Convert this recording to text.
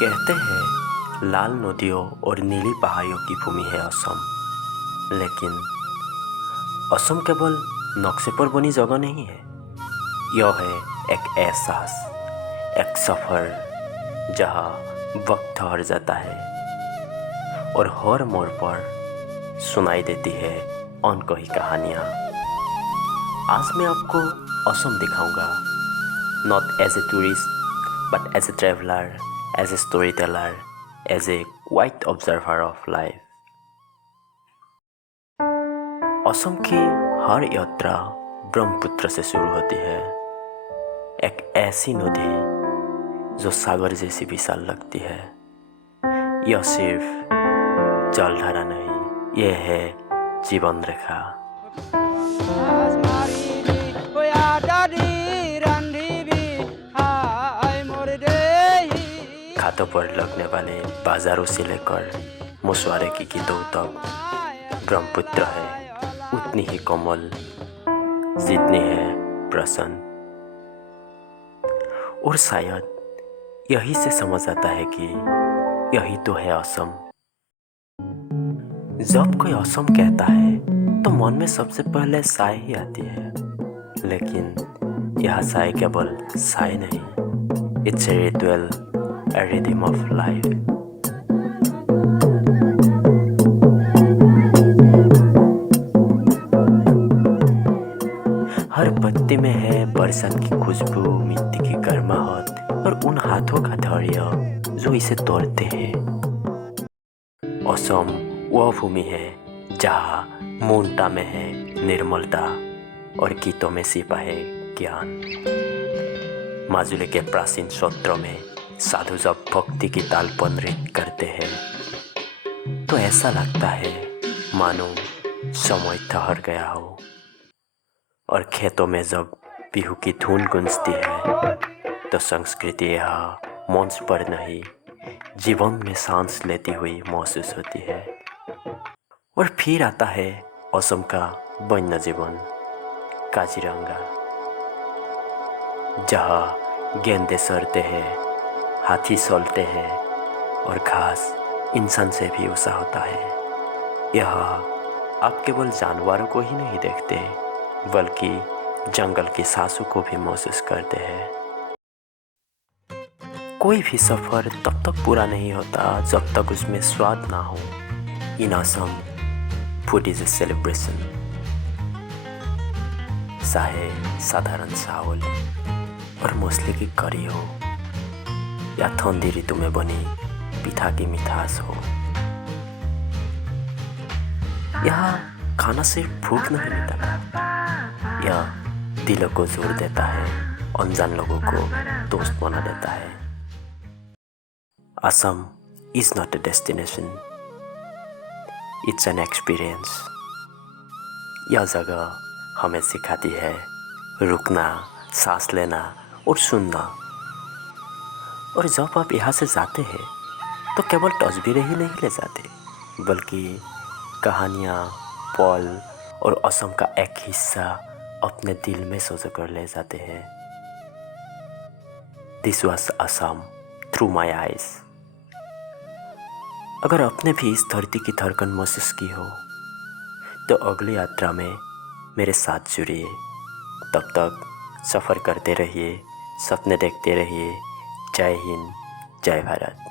कहते हैं लाल नदियों और नीली पहाड़ियों की भूमि है असम। लेकिन असम केवल नक्शे पर बनी जगह नहीं है। यह है एक एहसास, एक सफ़र जहाँ वक्त ठहर जाता है और हर मोड़ पर सुनाई देती है अनकही कहानियाँ। आज मैं आपको असम दिखाऊंगा, not as a tourist but as a traveler, as a storyteller, as a quiet observer of life. Assam की हर यात्रा ब्रह्मपुत्र से शुरू होती है, एक ऐसी नदी जो सागर जैसी विशाल लगती है। यह सिर्फ जलधारा नहीं, यह है जीवन रेखा। खातों पर लगने वाले बाजारों से लेकर मछुआरे की गीतों तक ब्रह्मपुत्र है उतनी ही कोमल जितनी है प्रसन्न। और शायद यही से समझ आता है कि यही तो है असम। जब कोई असम कहता है तो मन में सबसे पहले साय ही आती है, लेकिन यह साय केवल साय नहीं, it's a ritual, a rhythm of life. हर पत्ते में है बरसात की खुशबू, मिट्टी की गर्माहट और उन हाथों का धैर्य जो इसे तोड़ते हैं। असम वह भूमि है जहाँ मूनता में है निर्मलता और गीतों में छिपा है ज्ञान। माजुली के प्राचीन सत्रों में साधु जब भक्ति की ताल पर नृत्य करते हैं तो ऐसा लगता है मानो समय ठहर गया हो। और खेतों में जब बिहू की धुन गूंजती है तो संस्कृति यह मंच पर नहीं, जीवन में सांस लेती हुई महसूस होती है। और फिर आता है असम का वन्य जीवन, काजीरंगा, जहाँ गेंडे सड़ते हैं, हाथी चलते हैं और घास इंसान से भी ऊंचा होता है। यह आप केवल जानवरों को ही नहीं देखते बल्कि जंगल की सांसों को भी महसूस करते हैं। कोई भी सफर तब तक पूरा नहीं होता जब तक उसमें स्वाद ना हो। In Assam food is a celebration. चाहे साधारण चावल और मछली की करी हो या ठंडी ऋतु में बनी पिठा की मिठास हो, यहाँ खाना सिर्फ भूख नहीं मिटाता, यह दिलों को जोड़ देता है, अनजान लोगों को दोस्त बना देता है। Assam is not a destination, it's an experience। यह जगह हमें सिखाती है रुकना, सांस लेना और सुनना। और जब आप यहाँ से जाते हैं तो केवल तस्वीरें ही नहीं ले जाते बल्कि कहानियाँ, पल और असम का एक हिस्सा अपने दिल में सजो कर ले जाते हैं। This was Assam through my eyes. अगर आपने भी इस धरती की धड़कन महसूस की हो तो अगली यात्रा में मेरे साथ जुड़िए। तब तक सफ़र करते रहिए, सपने देखते रहिए। जय हिंद, जय भारत।